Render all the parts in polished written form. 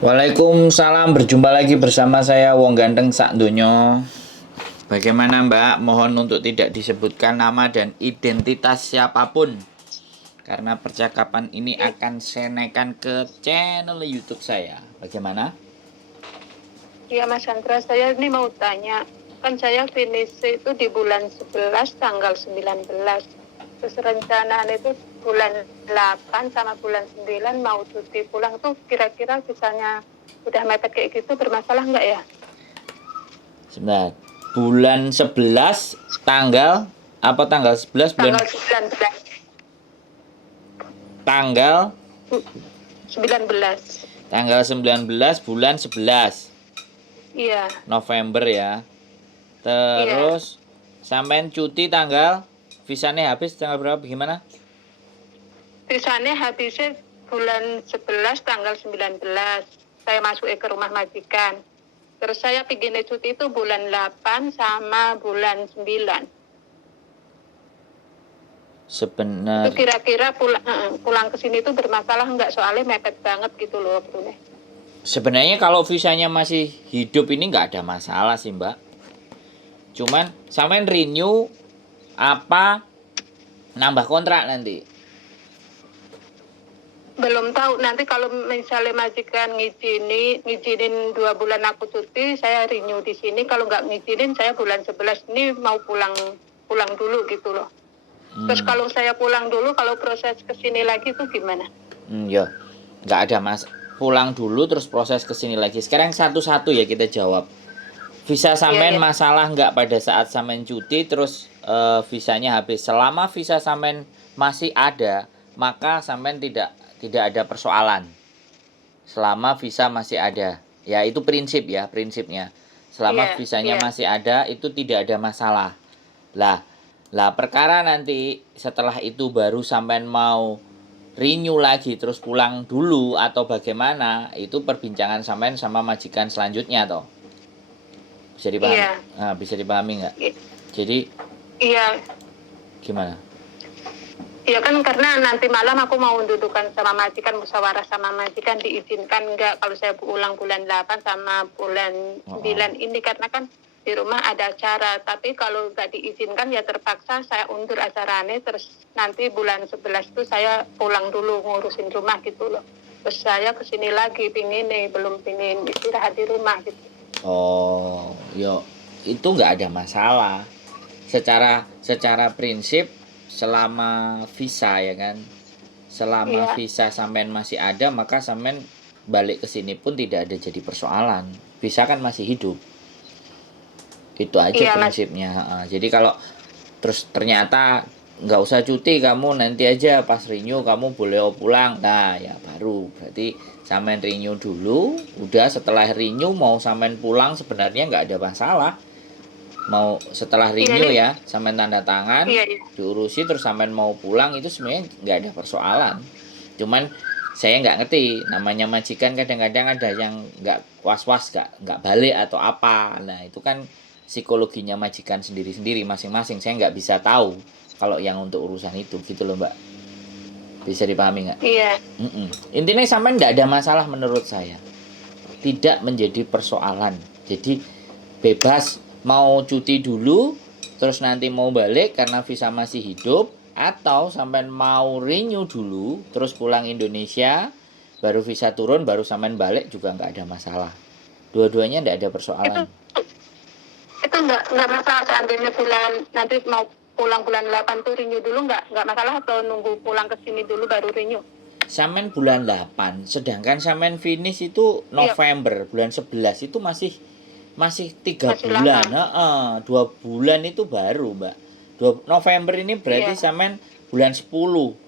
Waalaikumsalam, berjumpa lagi bersama saya Wong Ganteng Sak Donyo. Bagaimana Mbak? Mohon untuk tidak disebutkan nama dan identitas siapapun, karena percakapan ini akan saya naikkan ke channel YouTube saya. Bagaimana? Iya Mas Chandra, saya ini mau tanya. Kan saya finish itu di bulan 11 tanggal 19. Terus rencanaan itu bulan 8 sama bulan 9 mau cuti pulang tuh kira-kira misalnya udah mepet kayak gitu bermasalah nggak ya? Sebentar. Bulan 11 tanggal apa tanggal 11 bulan Tanggal 19. tanggal 19. tanggal 19 bulan 11 Iya, November ya. iya. Terus sampean cuti tanggal visanya habis tanggal berapa gimana? Visanya habisnya bulan 11 tanggal 19. Saya masuk ke rumah majikan. Terus saya pinginnya cuti itu bulan 8 sama bulan 9. Itu kira-kira pulang ke sini itu bermasalah nggak? Soalnya mepet banget gitu loh waktunya. Sebenarnya kalau visanya masih hidup ini nggak ada masalah sih Mbak. Cuman sampean renew apa nambah kontrak nanti? Belum tahu nanti kalau misalnya majikan ngizinin 2 bulan aku cuti, saya renew di sini. Kalau nggak ngizinin, saya bulan 11 ini mau pulang dulu gitu loh. Terus kalau saya pulang dulu, kalau proses kesini lagi itu gimana? Ya, nggak ada mas. Pulang dulu terus proses kesini lagi. Sekarang satu-satu ya kita jawab. Visa sampean Iya. masalah nggak pada saat sampean cuti terus visanya habis. Selama visa sampean masih ada, maka sampean tidak ada persoalan. Selama visa masih ada. Ya, itu prinsipnya. Selama visanya masih ada, itu tidak ada masalah. Lah perkara nanti setelah itu baru sampean mau renew lagi terus pulang dulu atau bagaimana, itu perbincangan sampean sama majikan selanjutnya toh. Bisa dipahami? Iya. Nah, bisa dipahami nggak? Jadi Iya. gimana? Iya kan karena nanti malam aku mau dudukan sama majikan, musyawarah sama majikan diizinkan nggak kalau saya pulang bulan 8 sama bulan 9 ini karena kan di rumah ada acara. Tapi kalau nggak diizinkan ya terpaksa saya undur acaranya, terus nanti bulan 11 tuh saya pulang dulu ngurusin rumah gitu loh. Terus saya kesini lagi belum pingin istirahat di rumah gitu. Oh, yo itu nggak ada masalah. Secara prinsip selama visa ya kan. Selama visa sampean masih ada, maka sampean balik ke sini pun tidak ada jadi persoalan. Visa kan masih hidup. Itu aja prinsipnya. Jadi kalau terus ternyata nggak usah cuti, kamu nanti aja pas renew kamu boleh pulang, nah ya baru berarti sampean renew dulu. Udah setelah renew mau sampean pulang sebenarnya nggak ada masalah. Mau setelah renew ya sampean tanda tangan diurusi terus sampean mau pulang, itu sebenarnya nggak ada persoalan. Cuman saya nggak ngerti, namanya majikan kadang-kadang ada yang nggak was-was, nggak balik atau apa. Nah itu kan psikologinya majikan sendiri-sendiri masing-masing. Saya nggak bisa tahu kalau yang untuk urusan itu gitu loh Mbak. Bisa dipahami nggak? Iya. Intinya sampai nggak ada masalah menurut saya. Tidak menjadi persoalan. Jadi bebas mau cuti dulu, terus nanti mau balik karena visa masih hidup, atau sampai mau renew dulu, terus pulang Indonesia, baru visa turun, baru sampai balik juga nggak ada masalah. Dua-duanya nggak ada persoalan. Itu nggak masalah seandainya bulan nanti mau pulang bulan 8 tuh renew dulu nggak masalah atau nunggu pulang ke sini dulu baru renew? Samen bulan 8, sedangkan samen finish itu November, bulan 11 itu masih 3 bulan. 2 bulan itu baru, Mbak. November ini berarti samen bulan 10.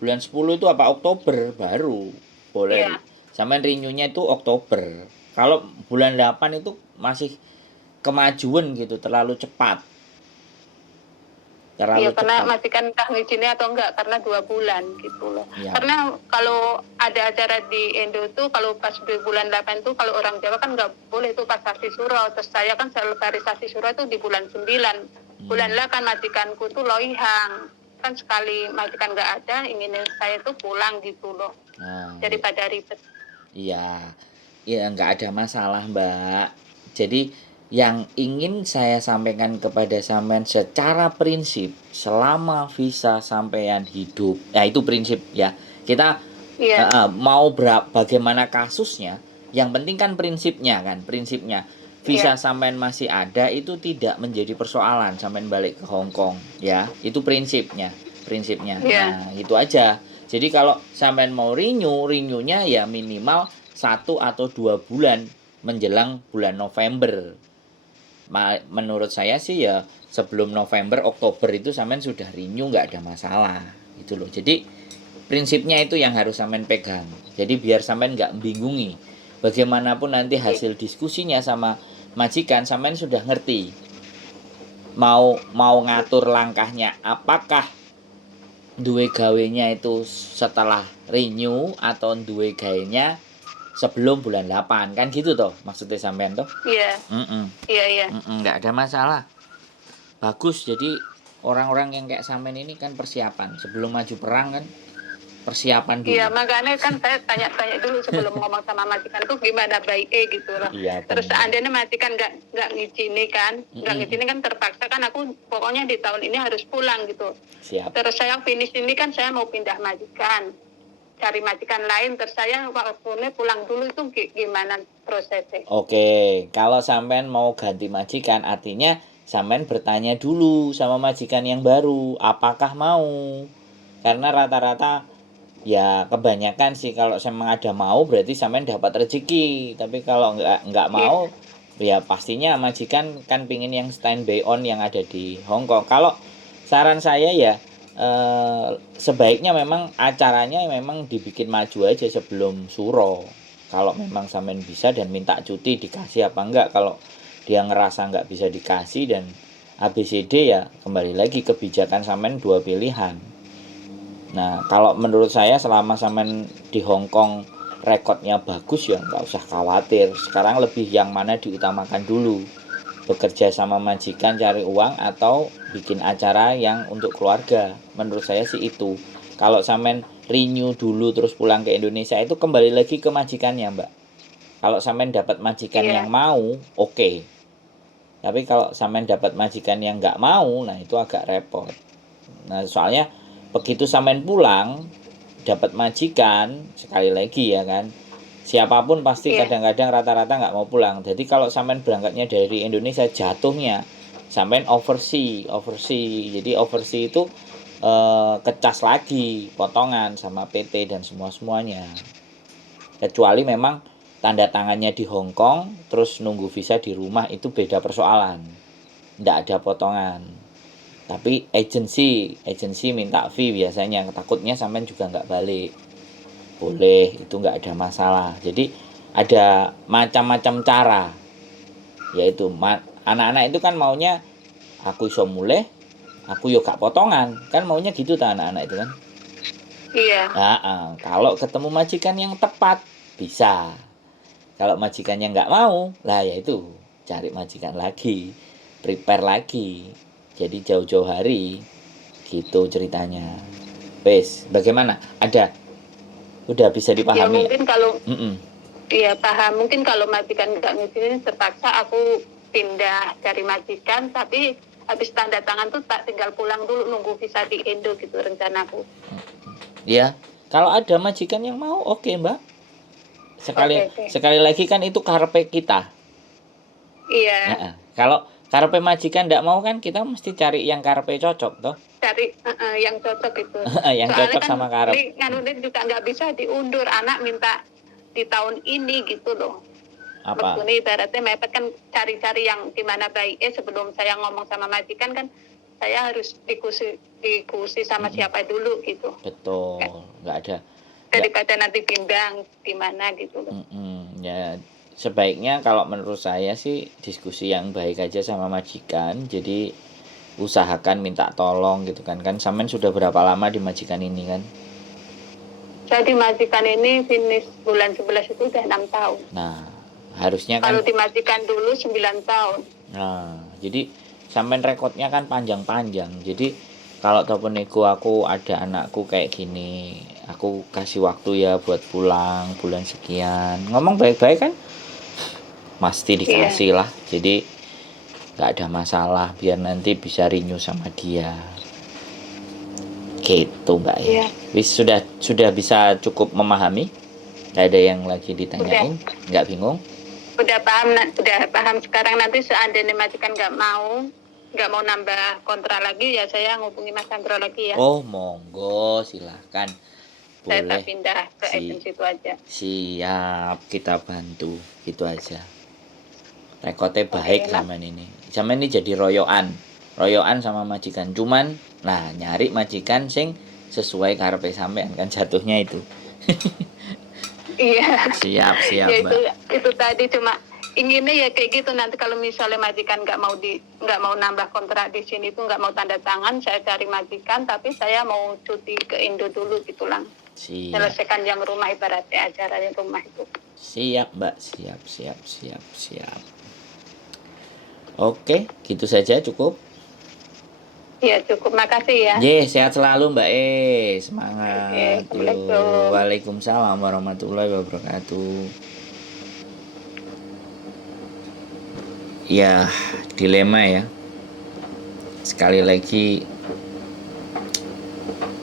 Bulan 10 itu apa? Oktober baru. Boleh. Samen renew-nya itu Oktober. Kalau bulan 8 itu masih kemajuan gitu, terlalu cepat. Iya, karena majikan entah ngizinnya atau enggak, karena 2 bulan gitu loh. Ya. Karena kalau ada acara di Indo tuh, kalau pas di bulan 8 tuh, kalau orang Jawa kan nggak boleh tuh pas sasi suro. Terus saya kan selebaris sasi suro itu di bulan 9. Bulan 8 majikanku tuh loihang. Kan sekali majikan nggak ada, ingin saya tuh pulang gitu loh. Daripada ribet. Iya. Ya nggak ada masalah Mbak. Jadi yang ingin saya sampaikan kepada sampean secara prinsip, selama visa sampean hidup, ya itu prinsip ya. Kita Iya, mau bagaimana kasusnya, yang penting kan prinsipnya kan, prinsipnya iya, visa sampean masih ada itu tidak menjadi persoalan sampean balik ke Hong Kong ya. Itu prinsipnya. iya. Nah, itu aja. Jadi kalau sampean mau renewnya ya minimal 1 atau 2 bulan menjelang bulan November. Menurut saya sih ya sebelum November Oktober itu sampean sudah renew, nggak ada masalah gitu loh. Jadi prinsipnya itu yang harus sampean pegang. Jadi biar sampean nggak bingungi. Bagaimanapun nanti hasil diskusinya sama majikan sampean sudah ngerti. Mau ngatur langkahnya apakah duwe gawenya itu setelah renew atau duwe gawenya sebelum bulan 8 kan gitu toh maksudnya sampean toh. Iya, iya, iya. Nggak ada masalah, bagus. Jadi orang-orang yang kayak sampean ini kan persiapan sebelum maju perang kan, persiapan dulu. Iya, makanya kan saya tanya-tanya dulu sebelum ngomong sama majikan tuh gimana baiknya gitu loh. Iya, Terus benar. seandainya majikan nggak ngizinin kan, nggak ngizinin kan terpaksa kan aku pokoknya di tahun ini harus pulang gitu. Siap. Terus saya finish ini kan saya mau pindah majikan, cari majikan lain. Terus saya waktunya pulang dulu itu gimana prosesnya? Oke, kalau sampean mau ganti majikan artinya sampean bertanya dulu sama majikan yang baru apakah mau. Karena rata-rata ya kebanyakan sih kalau memang ada mau berarti sampean dapat rezeki. Tapi kalau nggak mau ya pastinya majikan kan pingin yang standby on yang ada di Hong Kong. Kalau saran saya ya sebaiknya memang acaranya memang dibikin maju aja sebelum suro. Kalau memang sampean bisa dan minta cuti dikasih apa enggak. Kalau dia ngerasa nggak bisa dikasih dan ABCD ya kembali lagi kebijakan sampean 2 pilihan. Nah, kalau menurut saya selama sampean di Hong Kong rekodnya bagus ya nggak usah khawatir. Sekarang lebih yang mana diutamakan dulu. Bekerja sama majikan cari uang atau bikin acara yang untuk keluarga. Menurut saya sih itu. Kalau sampean renew dulu terus pulang ke Indonesia itu kembali lagi ke majikannya, Mbak. Kalau sampean dapat majikan yang mau, oke. Tapi kalau sampean dapat majikan yang nggak mau, nah itu agak repot. Nah, soalnya begitu sampean pulang dapat majikan sekali lagi ya kan, siapapun pasti kadang-kadang rata-rata nggak mau pulang. Jadi kalau sampean berangkatnya dari Indonesia jatuhnya sampean overseas. Jadi overseas itu kecas lagi potongan sama PT dan semuanya. Kecuali memang tanda tangannya di Hong Kong terus nunggu visa di rumah itu beda persoalan. Nggak ada potongan. Tapi agensi minta fee biasanya, takutnya sampean juga nggak balik. Boleh, itu nggak ada masalah. Jadi ada macam-macam cara. Yaitu anak-anak itu kan maunya aku iso mulai, aku yo gak potongan. Kan maunya gitu ta anak-anak itu kan. Iya. Kalau ketemu majikan yang tepat bisa. Kalau majikannya nggak mau, lah ya itu cari majikan lagi, prepare lagi. Jadi jauh-jauh hari gitu ceritanya. Wes, bagaimana? Udah bisa Ya dipahami? mungkin kalau Mm-mm. iya paham. Mungkin kalau majikan nggak ngizinin terpaksa aku pindah cari majikan. Tapi habis tanda tangan tuh tak tinggal pulang dulu nunggu visa di Indo gitu rencanaku. Ya, kalau ada majikan yang mau, oke, Mbak. Sekali lagi kan itu karepe kita. Iya. Nah, kalau karepe majikan ndak mau kan kita mesti cari yang karepe cocok toh. Cari yang cocok itu. Yang Soalnya cocok kan sama karep. Ini juga nggak bisa diundur, anak minta di tahun ini gitu loh. Apa? Maksudnya ibaratnya mepet kan cari-cari yang gimana baiknya sebelum saya ngomong sama majikan kan saya harus diskusi sama siapa dulu gitu. Betul, nggak ada. Daripada nanti bimbang gimana gitu loh. Ya sebaiknya kalau menurut saya sih diskusi yang baik aja sama majikan. Jadi usahakan minta tolong gitu kan. Kan sampean sudah berapa lama di majikan ini kan? Saya di majikan ini finish bulan 11 itu udah 6 tahun. Nah, harusnya kan kalau di majikan dulu 9 tahun. Nah, jadi sampean rekodnya kan panjang-panjang. Jadi kalau ataupun aku ada anakku kayak gini, aku kasih waktu ya buat pulang bulan sekian, ngomong baik-baik kan, pasti dikasih lah. Jadi nggak ada masalah, biar nanti bisa renew sama dia gitu Mbak ya. Wis sudah bisa cukup memahami, nggak ada yang lagi ditanyain, nggak bingung. Udah paham sekarang. Nanti seandainya majikan nggak mau nambah kontrak lagi, ya saya ngubungi Mas Sandro lagi ya. Oh monggo, silahkan, Saya boleh. tak pindah ke agensi itu aja. Siap, kita bantu gitu aja. Rekodnya baik zaman ini jadi royoan sama majikan, cuman nah nyari majikan sing sesuai karepe sampean kan jatuhnya itu. Iya. Siap Ya Mbak. itu tadi cuma inginnya ya kayak gitu. Nanti kalau misalnya majikan nggak mau nambah kontrak di sini tuh, nggak mau tanda tangan, saya cari majikan tapi saya mau cuti ke Indo dulu gitu lah. Selesaikan yang rumah, ibaratnya acara yang rumah itu. Siap Mbak, siap. Oke, gitu saja cukup. Iya cukup, makasih ya. Sehat selalu Mbak semangat. Waalaikumsalam warahmatullahi wabarakatuh. Ya, dilema ya. Sekali lagi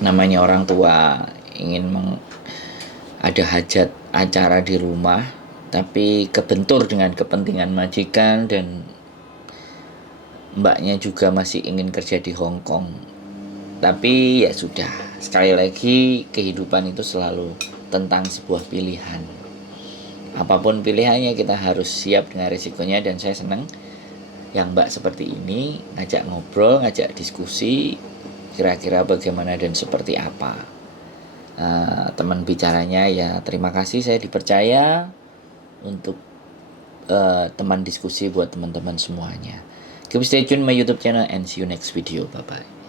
namanya orang tua ingin ada hajat acara di rumah, tapi kebentur dengan kepentingan majikan, dan mbaknya juga masih ingin kerja di Hong Kong. Tapi ya sudah, sekali lagi kehidupan itu selalu tentang sebuah pilihan. Apapun pilihannya kita harus siap dengan risikonya, dan saya senang yang mbak seperti ini ngajak ngobrol, ngajak diskusi kira-kira bagaimana dan seperti apa. Teman bicaranya ya terima kasih, saya dipercaya untuk teman diskusi buat teman-teman semuanya. Keep stay tune my YouTube channel and see you next video. Bye bye.